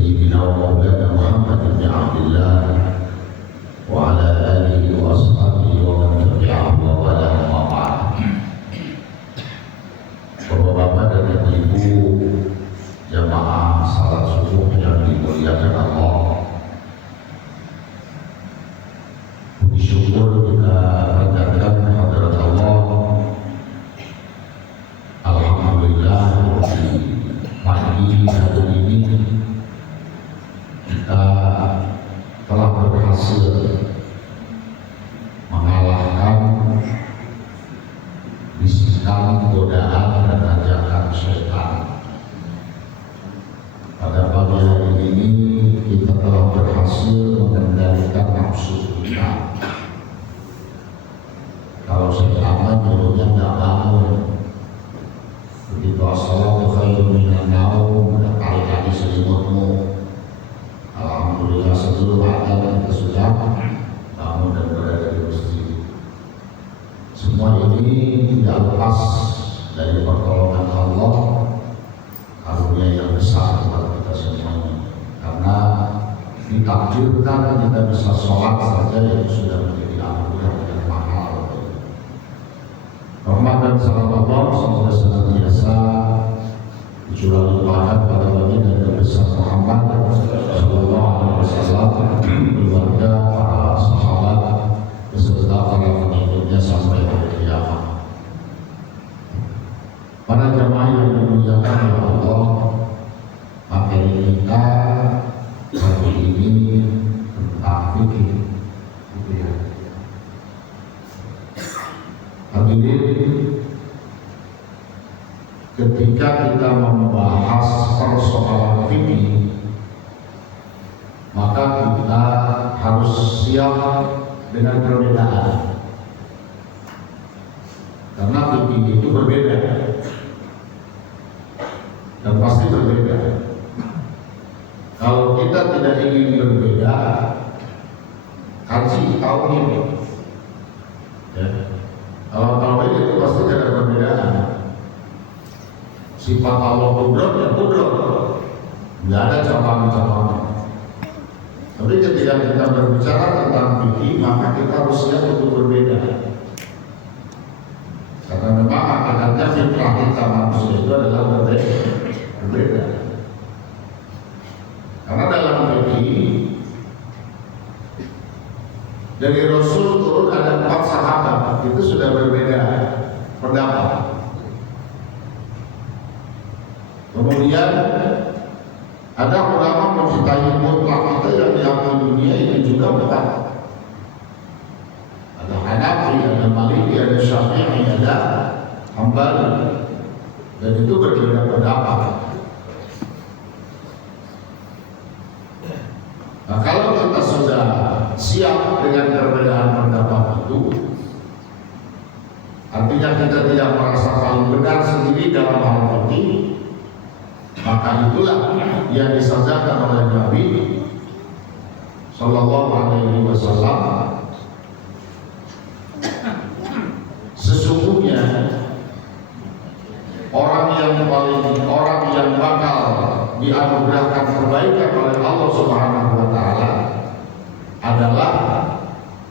سيدنا ومولانا محمد بن عبد الله وعلى آله وأصحابه ومن تبعهم ووالاه أما بعد. Bapak-bapak dan ibu jamaah salat subuh yang dimuliakan Allah, puji syukur kita panjatkan hadirat Allah. Alhamdulillah, pagi hari ini kita telah berhasil mengalahkan bisikan, godaan, dan ajakan syaitan. Pada pagi hari ini kita telah berhasil mengendalikan nafsu kita. Kalau syaitan nyuruhnya nggak bangun, begitu as-salatu khairun minan naum, tarik-tarik selimutmu. Alhamdulillah sebelum adzan kita sudah bangun dan berada di masjid. Semua ini tidak lepas dari pertolongan Allah, karunia yang besar kepada kita semuanya. Karena ditakdirkan kita bisa sholat saja itu sudah menjadi anugerah yang mahal. Rahmat dan salam Allah semoga senantiasa dicurah limpahkan pada baginda Nabi besar Muhammad Sallallahu Alaihi Wasallam, keluarga, para sahabat, beserta para pengikutnya sampai hari kiamat. Para jamaah yang dimuliakan oleh Allah, materi kita hari ini tentang fikih. Hadirin, ketika kita membahas persoalan fikih, maka kita harus siap dengan perbedaan. Karena fikih itu berbeda dan pasti berbeda. Kalau kita tidak ingin berbeda, kaji tauhid. Ya. Kalau tauhid itu pasti tidak ada perbedaan. Sifat Allah kudrat ya kudrat, nggak ada cabang-cabangnya. Tapi ketika kita berbicara tentang fikih, maka kita harus siap untuk berbeda. Karena memang hakikatnya fitrah kita manusia itu adalah berbeda. Karena dalam fikih dari Rasul turun ada 4 sahabat, itu sudah berbeda pendapat. Kemudian ada ulama mujtahid mutlak kita yang diakui dunia ini juga 4. Ada Hanafi, ada Maliki, ada Syafi'i, ada Hambali, dan itu berbeda pendapat. Nah, kalau kita sudah siap dengan perbedaan pendapat itu, artinya kita tidak merasa paling benar sendiri dalam hal fikih, maka itulah yang disampaikan oleh Nabi Sallallahu Alaihi Wasallam. Sesungguhnya orang yang bakal dianugerahkan kebaikan oleh Allah Subhanahu Wa Taala adalah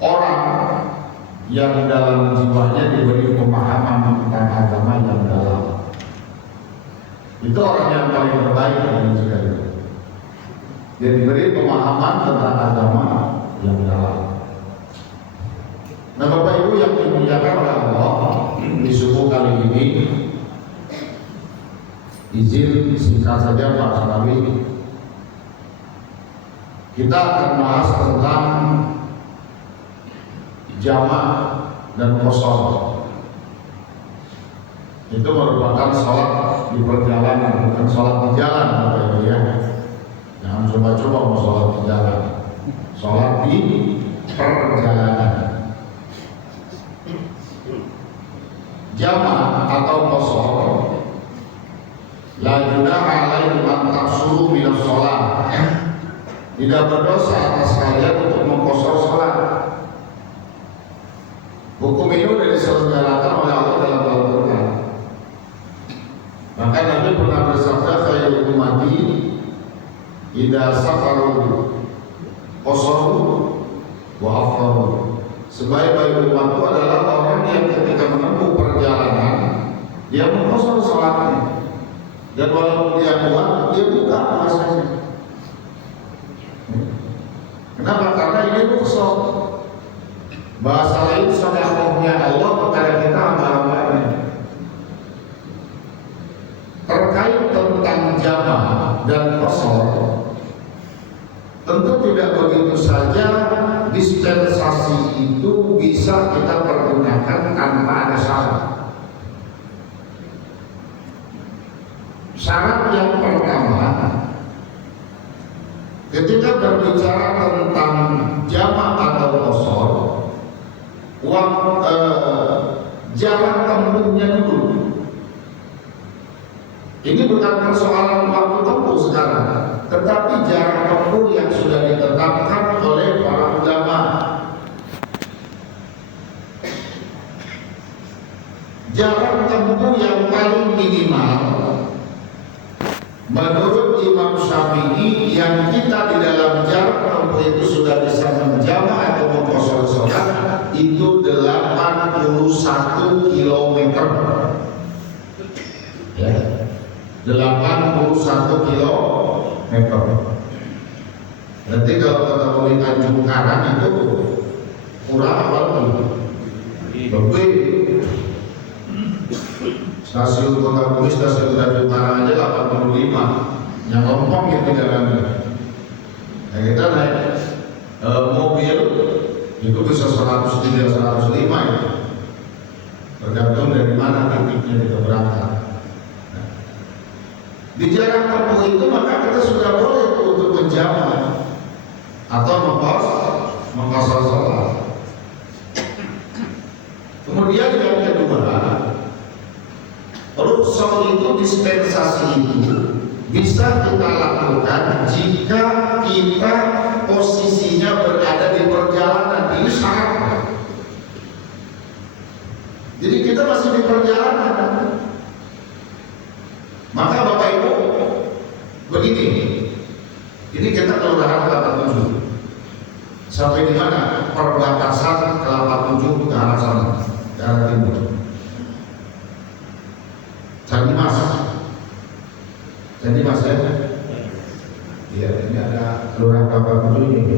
orang yang dalam jiwanya diberi pemahaman tentang agama yang dalam. Itu orang yang paling terbaik dari sekali. Dia diberi pemahaman tentang agama yang dalam. Nah, Bapak Ibu yang dimuliakan oleh Allah, di subuh kali ini izin singkat saja Pak Salawi, kita akan bahas tentang jamak dan qashar. Itu merupakan sholat di perjalanan, bukan sholat di jalan, Bapak Ibu ya. Jangan coba-coba mau sholat di jalan, sholat di perjalanan. Jamak atau qashar, la junaha alaikum an taqsuru min as-shalah. Tidak berdosa atas kalian untuk mengqashar sholat. Hukum ini sudah diselenggarakan oleh Allah dalam Al-Quran. Maka Nabi pernah bersabda, khairul ummati idza safaru qasaru wa afaru. Sebaik-baik umatku adalah orang yang ketika menempuh perjalanan dia mengqasar salatnya, dan walaupun dia kuat dia buka puasanya. Kenapa? Karena ini rukhsah. Bahasa lain sedekahnya Allah kepada kita hamba-hambanya. Terkait tentang jamaah dan qasar, tentu tidak begitu saja dispensasi itu bisa kita pergunakan tanpa ada syarat. Syarat yang pertama, ketika berbicara tentang jamak atau qasar, jarak tempuhnya dulu. Ini bukan persoalan waktu tempuh sekarang, tetapi jarak tempuh yang sudah ditetapkan oleh para ulama. Jarak tempuh yang paling minimal menurut Imam Syafi'i yang kita di dalam jarak tempuh itu sudah bisa menjamak atau mengqasar sholat itu 81 km. Ya, 81 km. Berarti kalau ketemu di Tanjung Karang itu kurang apa lebih. Stasiun Kota Bumi, stasiun Tanjung Karang aja 85, yang lompong gitu jalannya. Nah, kita naik mobil itu bisa 103, 105 ya, tergantung dari mana titiknya kita berangkat. Nah, di jarak tempuh itu maka kita sudah boleh untuk menjamak atau mengqasar sholat. Kemudian yang kedua, rukhsah itu, dispensasi itu bisa kita lakukan jika kita posisinya berada di perjalanan. Ini syarat. Jadi kita masih di perjalanan. Maka Bapak Ibu begini, ini kita kelurahan Kelapa 7 sampai di mana perbatasan Kelapa 7 ke arah sana, ke arah timur. Jadi Mas ya, iya, ini ada kelurahan Kelapa 7 ini.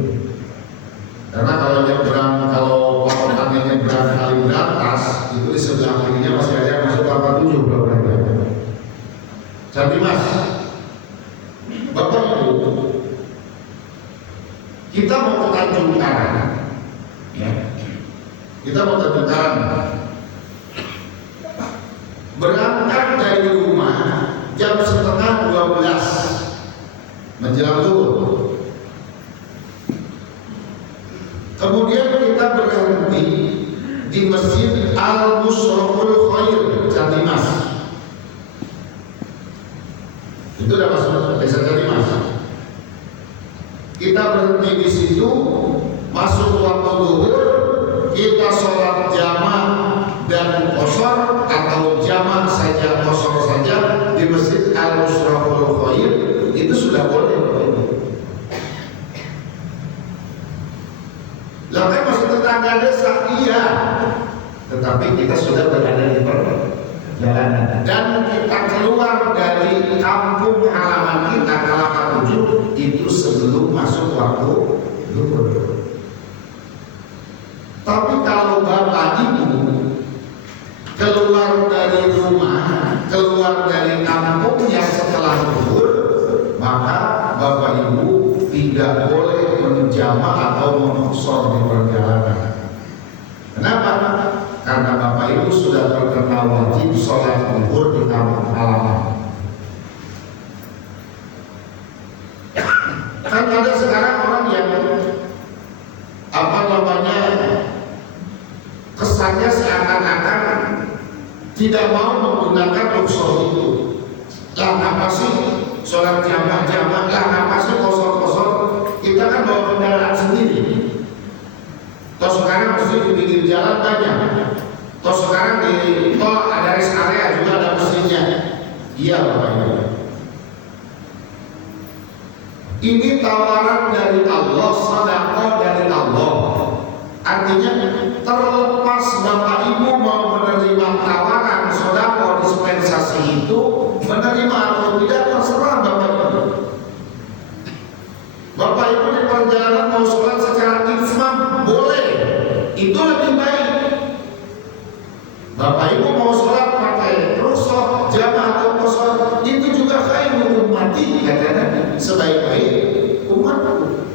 Karena kalau nyebrang, kalau patokannya nyebrang kali atas, itu di sebelah kirinya masih ada yang masuk Kelapa 7 kelurahannya. Jadi Mas, Bapak Ibu, kita mau ke Tanjung Karang, ya, kita mau ke Tanjung Karang. Berangkat dari rumah jam 11:30 menjelang zuhur. Kemudian kita berhenti di Masjid Al-Musyraful Khair Jatimas. Itu udah masuk desa Jatimas. Kita berhenti di situ, masuk waktu zuhur, kita sholat jamaah dan qasar atau jamak saja, qasar saja di Masjid Al-Musyraful Khair itu sudah boleh. Lalu masih tetangga desa, iya, tetapi kita sudah berada di perjalanan dan kita keluar dari kampung halaman kita Kelapa 7 itu sebelum masuk waktu zuhur. Tapi kalau Bapak Ibu keluar dari rumah, keluar dari kampungnya setelah zuhur, maka Bapak Ibu tidak boleh menjamak atau mengqasar di perjalanan. Kenapa? Karena Bapak Ibu sudah terkena wajib sholat zuhur di kampung halaman. Kan ada sekarang orang yang kesannya seakan-akan tidak mau menggunakan rukhsah itu. Lah apa sih sholat jamaah, lah apa sih qasar? Kita kan bawa kendaraan sendiri. Toh sekarang mesti di pinggir jalan banyak. Toh sekarang di tol ada rest area juga ada mesinnya. Iya Bapak Ibu. Ini tawaran dari Allah, sedekah dari Allah. Artinya terlepas Bapak Ibu mau menerima tawaran sedekah dispensasi itu, menerima atau tidak terserah Bapak Ibu. Bapak Ibu di perjalanan mau sholat secara ismam boleh, itu lebih baik. Bapak Ibu mau sholat pakai rusuk, jamaah atau qasar, itu juga khairul ummati, katanya sebaik-baik umatku.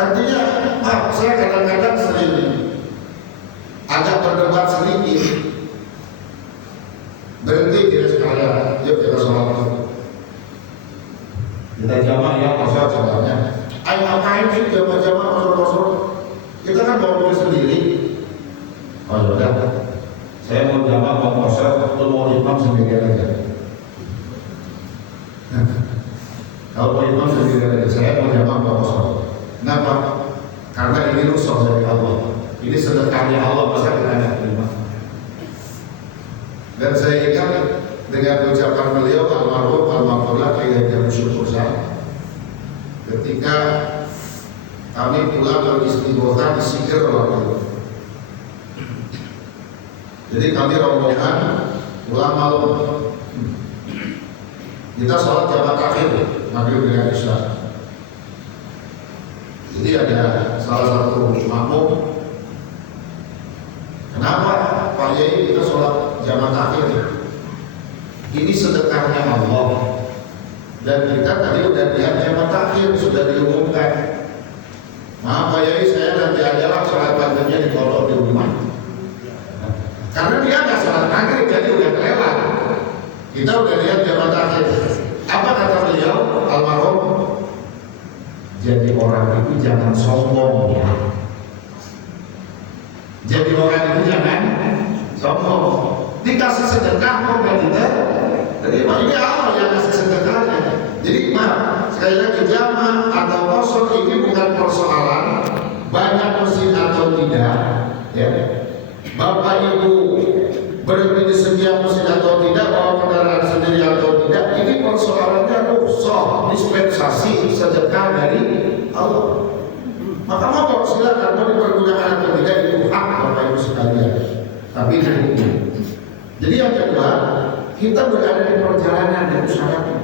Artinya, saya kadang-kadang sering agak berdebat sedikit. Berhenti di rest area, yuk kita sholat. Kita jamaah ya, qasar contohnya. Ayo ngapain sih jamaah qasar? Kita kan bawa mobil sendiri. Oh yaudah, saya mau jamaah mau qasar, atau mau imam sendirian aja. Kalau mau imam sendirian aja, saya mau jamaah mau qasar. Kenapa? Karena ini rusuh dari Allah. Ini sedekahnya Allah, masa kita tidak terima. Dan saya ingat dengan ucapan beliau almarhum almarhumlah Kiai Haji Syukur ketika kami pulang beristighfar di Siger waktu itu. Jadi kami rombongan pulang malam. Kita sholat jamaah akhir maghrib dengan isya. Jadi ada salah satu makmum, kenapa Pak Yai kita sholat jamaah akhir? Ini sedekahnya Allah. Dan kita tadi udah lihat jamaah akhir sudah diumumkan. Maaf Pak Yai, saya nanti ajalah sholat maghribnya di pondok di rumah. Karena dia nggak sholat maghrib jadi udah kelewat. Kita udah lihat jamaah akhir. Apa kata beliau almarhum? Jadi orang itu jangan sombong ya. Jadi orang itu jangan sombong. Dikasih sedekah kok nggak diterima. Ini Allah yang kasih sedekahnya. Jadi maaf, sekali lagi jamaah atau qasar ini bukan persoalan banyak masjid atau tidak. Ya. Bapak Ibu berhenti di setiap masjid atau tidak, bawa kendaraan sendiri atau tidak, ini persoalannya rukhsah, dispensasi sedekah dari Allah. Maka mau silakan mau dipergunakan atau tidak, itu hak Bapak Ibu sekalian. Tapi itu hukum. Jadi yang kedua, kita berada di perjalanan yang syaratnya.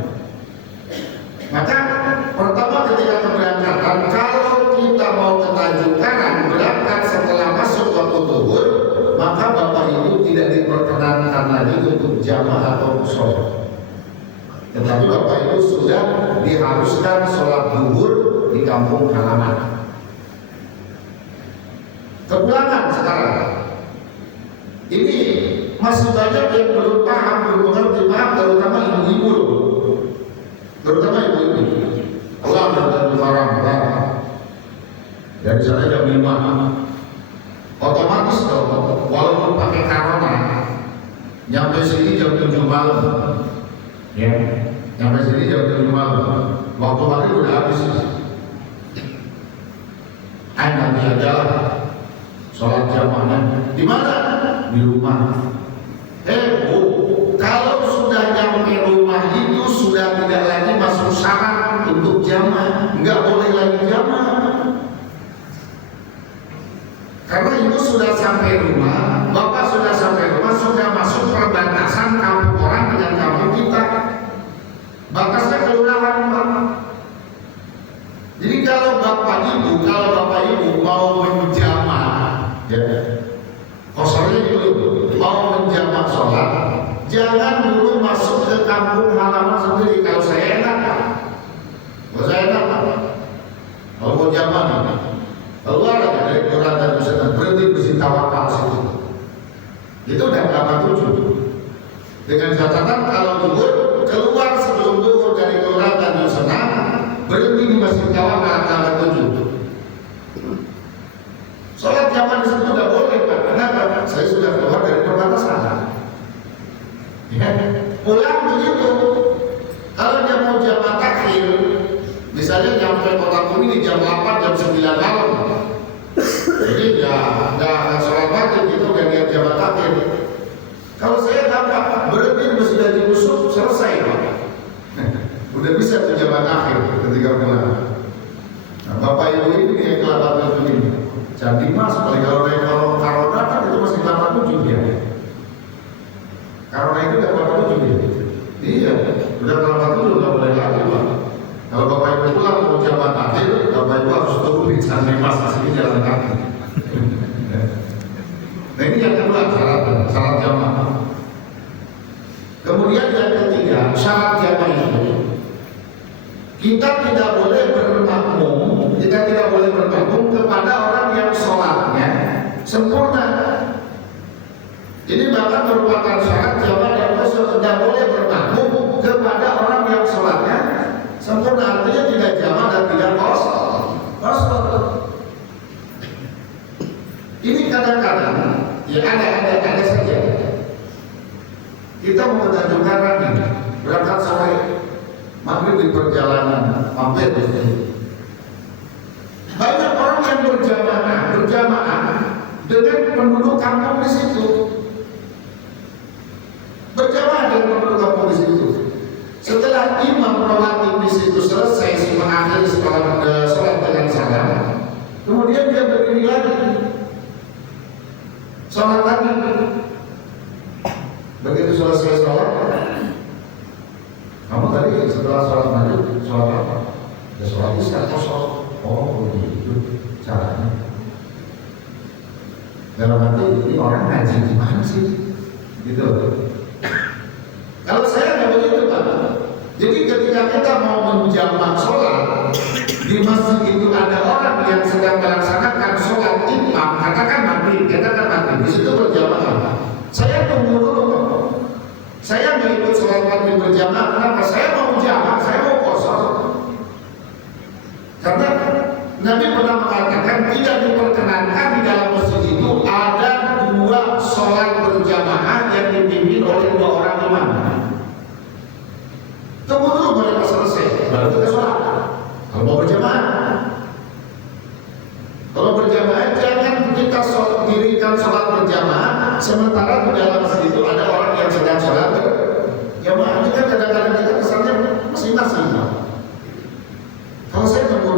Maka pertama ketika keberangkatan, kalau kita mau ke Tanjung Karang berangkat setelah masuk waktu zuhur, maka Bapak Ibu tidak diperkenankan lagi untuk jamaah atau sholat. Tetapi Bapak Ibu sudah diharuskan sholat zuhur di kampung halaman. Kepulangan sekarang. Ini masih banyak yang belum paham, belum mengerti, terutama ibu-ibu. Terutama ibu-ibu. Allah dan Farah. Dari sana jam 5. Otomatis dong, walaupun pakai karona, nyampe sini jam 7 malam. Ya, nyampe sini jam 7 malam. Waktu hari udah habis. Nanti aja sholat jamaahnya. Di mana? Di rumah. Bu, kalau sudah nyampe rumah itu sudah tidak lagi masuk syarat untuk jamaah, nggak boleh lagi jamaah. Karena ibu sudah sampai rumah, bapak sudah sampai rumah, sudah masuk perbatasan kampung orang dengan kampung kita. Batasnya kelurahan, Pak. Jadi kalau bapak ibu mau menjamaah, ya, qasarnya dulu mau menjamaah sholat, jangan dulu masuk ke kampung halaman sendiri. Kalau saya enak, Pak. Kalau saya enak, Pak. Kalau mau jamaah, keluar aja dari kelurahan dan Nusantara, berhenti di sini Tawakal situ. Itu udah kelapa 7. Dengan catatan kalau zuhur keluar sebelum zuhur dari kelurahan dan Nusantara, berhenti di Masjid Tawakal kelapa 7. Sholat jamaah di situ tidak boleh, Pak. Kenapa? Saya sudah keluar dari perbatasan. Ya. Pulang begitu. Kalau dia mau jamaah takhir, misalnya nyampe Kota Kuning di jam 8, jam 9 malam. Jadi nggak sholat maghrib gitu, nggak lihat jamaah takhir. Kalau saya dapat berhenti di Masjid Haji Yusuf, selesai, Pak. udah bisa tuh jaman akhir ketika pulang. Nah, Bapak Ibu ini yang ke-87 ini. Candi Mas, paling kalau naik Corona kan itu masih 87 ya. Corona itu udah 87 ya. Iya, udah 87 nggak boleh lagi Pak. Kalau Bapak Ibu pulang mau jaman akhir, Bapak Ibu harus turun di Candi Mas di sini jalan kaki. Nah ini yang kedua syarat jamaah. Kemudian yang ketiga syarat jamaah itu kita tidak boleh bermakmum kepada orang yang sholatnya sempurna. Jadi bahkan merupakan syarat jamaah yang tidak boleh bermakmum kepada orang yang sholatnya sempurna, artinya tidak jamaah dan tidak kosong. Ini kadang-kadang ya ada saja. Kita mau mengajukan lagi berangkat sore maghrib di perjalanan mampir di sini. Banyak orang yang berjamaah dengan penduduk kampung di situ. Berjamaah dengan penduduk kampung di situ. Setelah imam rawatib di situ selesai mengakhiri sholat dengan salam, kemudian dia berdiri lagi. Sholat lagi. Begitu selesai sholat, kamu tadi setelah sholat maghrib sholat apa? Ya sholat isya kosong. Oh begitu caranya. Dalam hati ini orang ngaji gimana sih? Gitu. Kalau saya nggak begitu Pak. Jadi ketika kita mau menjamak sholat di masjid itu ada orang yang sedang melaksanakan sholat imam, katakan maghrib, di situ berjamaah. Saya tunggu dulu kok. Saya nggak ikut sholat maghrib berjamaah. Kenapa? Saya mau jamaah, saya mau kosong. Karena Nabi pernah mengatakan tidak diperkenankan di dalam masjid itu ada dua sholat berjamaah yang dipimpin oleh dua orang imam. Tunggu dulu mereka selesai, baru kita sholat. Kalau mau berjamaah, jangan kita dirikan sholat berjamaah sementara di dalam masjid itu ada orang yang sedang sholat berjamaah. Ini kan kadang-kadang kita kesannya masing-masing. Kalau saya tunggu,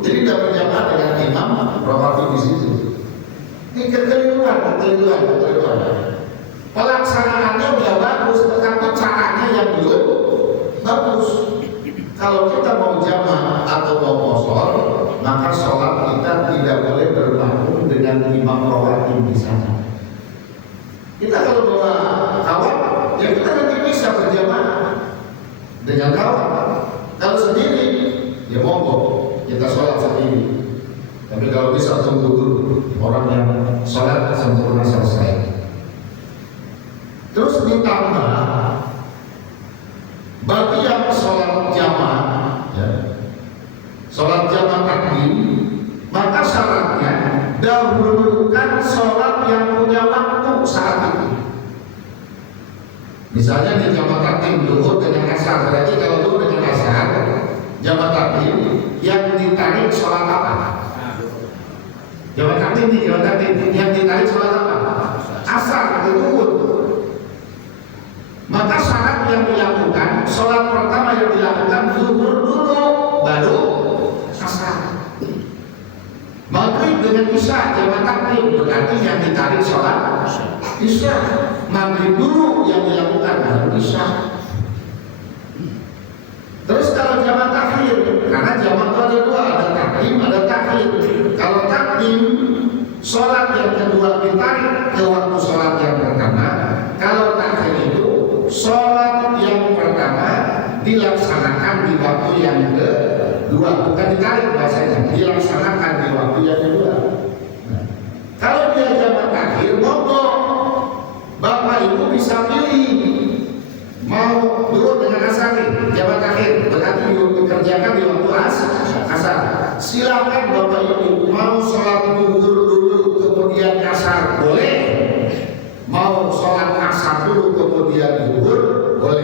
jadi tidak berjamaah dengan imam rawatib di situ. Ini kekeliruan. Pelaksanaannya udah bagus, tetapi caranya yang belum bagus. Kalau kita mau jamaah atau mau qashar, maka sholat kita tidak boleh bermakmum dengan imam rawatib di sana. Kita kalau bawa kawan, ya kita nanti bisa berjamaah dengan kawan. Kalau sendiri, ya monggo kita sholat sendiri. Tapi kalau bisa tunggu dulu orang yang sholat sempurna selesai. Terus ditambah bagi yang sholat jamaah, ya, sholat jamaah takdim, maka syaratnya dahulukan sholat yang punya waktu saat itu. Misalnya di jamaah takdim zuhur dengan asar, berarti kalau zuhur dengan asar, jamaah takdim yang ditarik sholat apa? Jamaah takdim yang ditarik sholat apa? Asar itu zuhur. Maka syarat yang dilakukan, sholat pertama yang dilakukan zuhur dulu, baru asar. Maghrib dengan isya jamaah takdim, berarti yang ditarik sholat isya. Maghrib dulu yang dilakukan, baru isya. Terus kalau jamaah takhir, karena jamaah itu ada dua, ada takdim, ada takhir. Kalau takdim, sholat yang kedua ditarik ke waktu sholat yang pertama. Kalau takhir itu sholat yang pertama dilaksanakan di waktu yang kedua, bukan ditarik bahasanya, dilaksanakan di waktu yang kedua. Nah, kalau dia jamaah takhir, monggo Bapak Ibu bisa pilih mau dulu dengan asar, jamaah takhir, berarti dikerjakan di waktu asar. Silakan Bapak Ibu mau sholat zuhur dulu kemudian asar, boleh. Mau sholat asar dulu kemudian zuhur, boleh.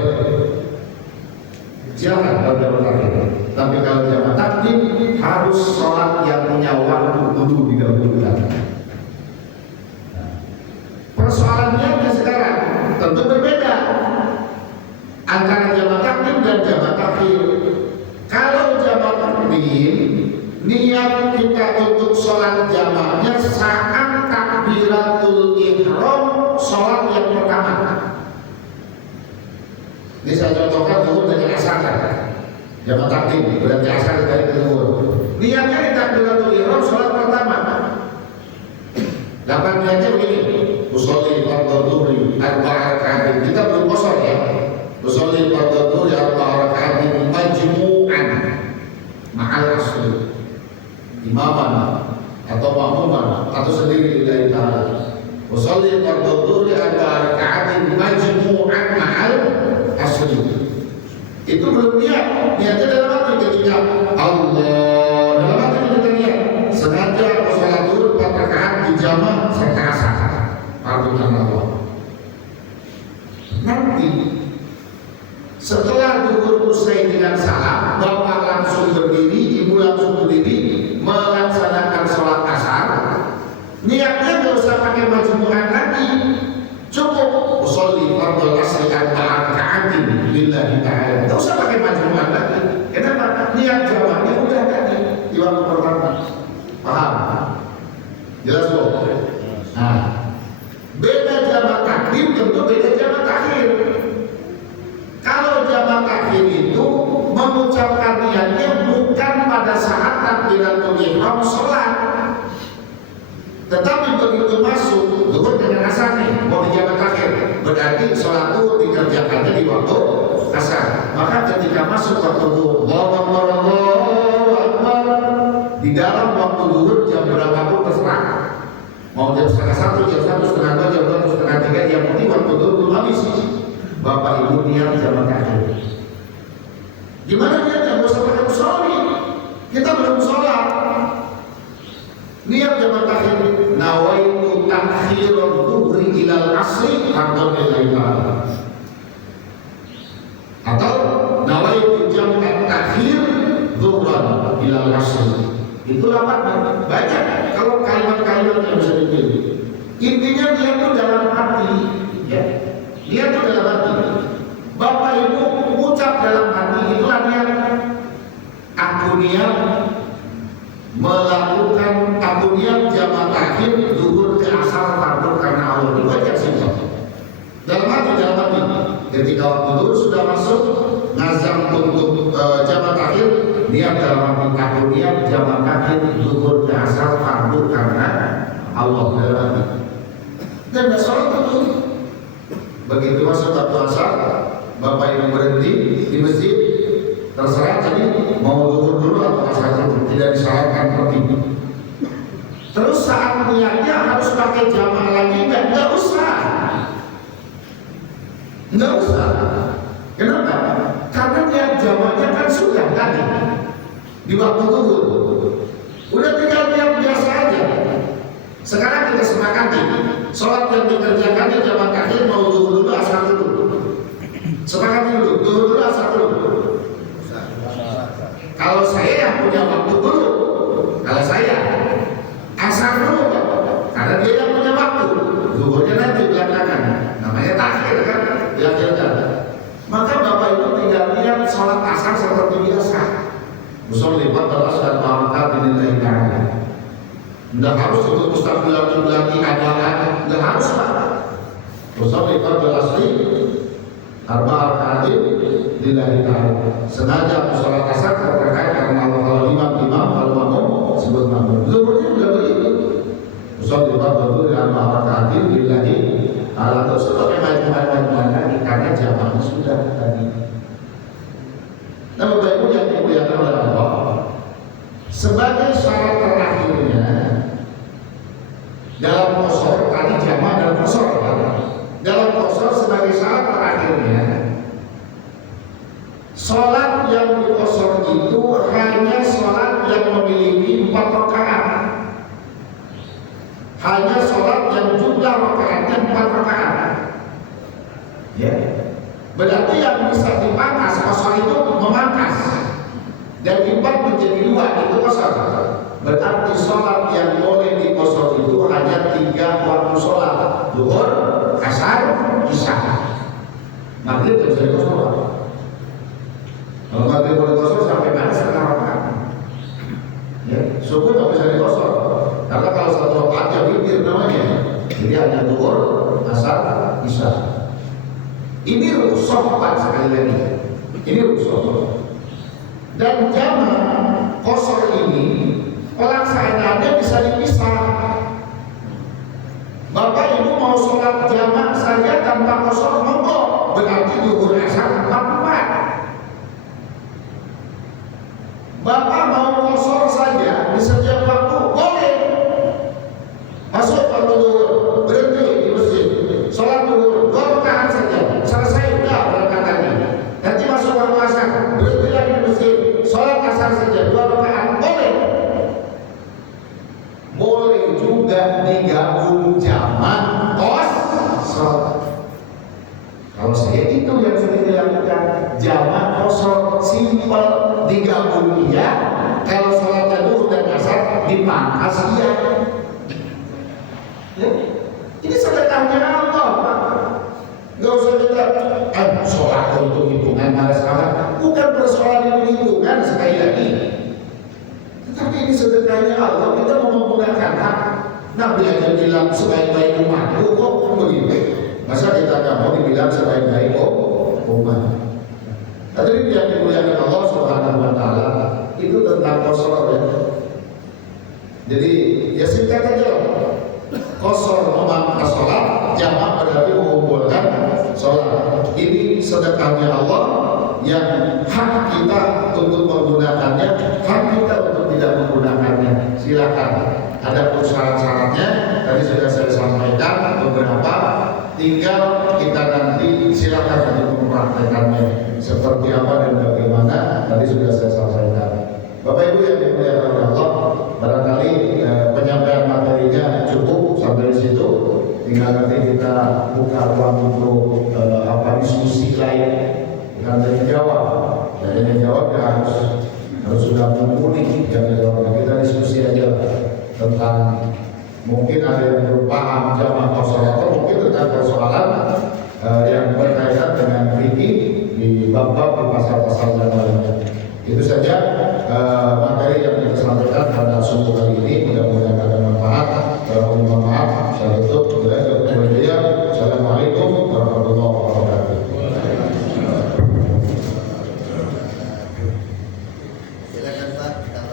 Silakan kalau jamaah takhir. Tapi kalau jamaah takdim harus sholat yang punya waktu dulu didahulukan. Persoalannya sekarang tentu berbeda antara jamaah takdim dan jamaah takhir. hadirin, niat kita untuk sholat jamaknya saat takbiratul ihram sholat yang pertama. Ini saya contohkan dulu dari asar kan, jamak takdim berarti asar dari zuhur. Niatnya di takbiratul ihram sholat pertama. Dapat niatnya begini, usolli fardhu dhuhri arba'a raka'atin. Kita belum kosor ya. Usolli fardhu dhuhri arba'a raka'atin majmu'an ma'al asli. Imaman atau makmuman atau sendiri lillahi ta'ala. Usolli fardhu dhuhri arba'a raka'atin majmu'an ma'al asli. Itu belum niat. Niatnya dalam hati ketika Allah, dalam hati kita niat sengaja sholat zuhur 4 rakaat dijamak serta asar patutan Allah. Nanti setelah zuhur usai dengan salam, bapak langsung berdiri, ibu langsung berdiri melaksanakan sholat asar. Niatnya nggak usah pakai majmu'an lagi, cukup usolli fardhu asri arba'a raka'atin lillahi ta'ala. Nggak usah pakai majmu'an lagi. Kenapa? Niat jamaknya udah tadi di waktu pertama. Paham? Jelas loh. Nah, beda jamak takdim tentu beda jamak takhir. Kalau jamak takhir itu mengucapkan niatnya bukan pada saat takbiratul ihram sholat, tetapi begitu masuk zuhur dengan asar nih, mau di jamak takhir, berarti sholat itu dikerjakannya di waktu asar. Maka ketika masuk waktu zuhur, Allahu Akbar, di dalam waktu zuhur jam berapapun terserah. Mau jam 1:30, jam 1, setengah 2, jam 2, setengah 3, yang penting waktu zuhur belum habis. Bapak ibu niat jamak takhir. Gimana niatnya? Gak usah pakai usolli. Kita belum sholat. Niat jamak takhir, nawaitu takhirul dhuhri ilal asri fardhu lillahi ta'ala. Atau nawaitu jamak takhir dhuhran ilal asri. Itu lafaznya banyak. Kalau kalimat-kalimat yang bisa dipilih, intinya dia itu dalam hati, ya. Dia itu dalam hati. Bapak ibu ucap dalam hati, itulah niat. Aku niat melakukan, aku niat jamak takhir zuhur ke asar fardhu karena Allah. Itu aja simpel. Dalam hati. Ketika waktu zuhur sudah masuk, ngazam untuk jamak takhir, niat dalam hati, aku niat jamak takhir zuhur ke asar fardhu karena Allah dalam hati. Dan tidak sholat itu. Begitu masuk waktu asar, bapak ibu berhenti di masjid, terserah tadi mau zuhur dulu atau asar dulu, tidak disyaratkan seperti itu. Terus saat niatnya harus pakai jamak lagi, nggak usah. Nggak usah. Kenapa? Karena niat jamaknya kan sudah tadi di waktu zuhur. Udah tinggal niat biasa aja. Sekarang kita sepakati sholat yang dikerjakannya jamak takhir mau zuhur dulu asar dulu. Sepakati dulu, zuhur dulu asar dulu. Kalau saya yang punya waktu dulu, kalau saya asar dulu, karena dia yang punya waktu, zuhurnya nanti belakangan. Namanya takhir kan, diakhirkan. Maka bapak ibu tinggal lihat sholat asar seperti biasa. Usolli fardhu asri arba'a raka'atin lillahi ta'ala. Tidak harus untuk mustaqbilatul lagi ada, tidak harus pak. Usolli fardhu asri arba'a raka'atin lillahi ta'ala. Sengaja sholat asar terkait karena Allah, kalau imam, kalau makmum sebut makmum. Zuhurnya juga begitu. Usolli fardhu arba'a raka'atin lillahi ta'ala. Terus pakai majmu'an lagi karena jamaknya sudah tadi. Nah, bapak ibu yang dimuliakan oleh Allah, sebagai syarat terakhirnya dalam qasar, tadi jamak dan qasar kan? Dalam qasar sebagai syarat terakhirnya, sholat yang di qasar itu hanya sholat yang memiliki 4 rakaat. Hanya sholat yang jumlah rakaatnya 4 rakaat. Ya. Berarti yang bisa dipangkas qasar itu memangkas dan diempat menjadi 2, itu qasar. Berarti sholat yang boleh di qasar itu hanya 3 waktu sholat: zuhur, asar, isya. Maghrib tidak bisa diqasar. Kalau maghrib boleh qasar sampai mana setengah rakaat. sohbat sekali lagi. Ini rusuh. Dan jamak kosor ini pelaksanaannya bisa dipisah. Bapak Ibu mau sholat jamak saja tanpa kosor monggo, berarti zuhur asar 4. Bapak mau kosor saja di setiap waktu boleh. Masuk waktu zuhur, berhenti di masjid, sholat zuhur 2 rakaat saja, selesai udah berangkatannya. Nanti masuk waktu asar, berhenti lagi di masjid, sholat asar saja 2 rakaat boleh. Boleh juga digabung jamak kosor. Kalau saya itu yang sering dilakukan, jamak kosor simpel digabung iya. Kalau sholat zuhur dan asar dipangkas iya. Ya, ini sedekahnya Allah, Pak. Gak usah kita sholat untuk hitungan malas amat. Bukan persoalan hitungan sekali lagi. Tetapi ini sedekahnya Allah. Kita mau menggunakan hak. Nabi aja bilang sebaik-baik umatku kok begitu. Masa kita nggak mau dibilang sebaik-baik umat? Tadi yang dimuliakan Allah Subhanahu Wa Taala itu tentang kosor ya. Jadi ya singkat aja. Kosor memangkas sholat, jamak berarti mengumpulkan sholat. Ini sedekahnya Allah yang hak kita untuk menggunakannya, hak kita untuk tidak menggunakannya. Silakan. Ada pun syarat-syaratnya tadi sudah saya sampaikan beberapa. Tinggal kita nanti silakan untuk mempraktekannya seperti apa dan bagaimana tadi sudah saya sampaikan. Bapak Ibu yang dimuliakan oleh Allah, barangkali penyampaian materinya cukup sampai di situ. Tinggal nanti kita buka ruang untuk diskusi lain dengan tanya jawab. Dan tanya jawab ya harus sudah mumpuni yang jawabnya. Kita diskusi aja tentang mungkin ada yang belum paham jamak kosor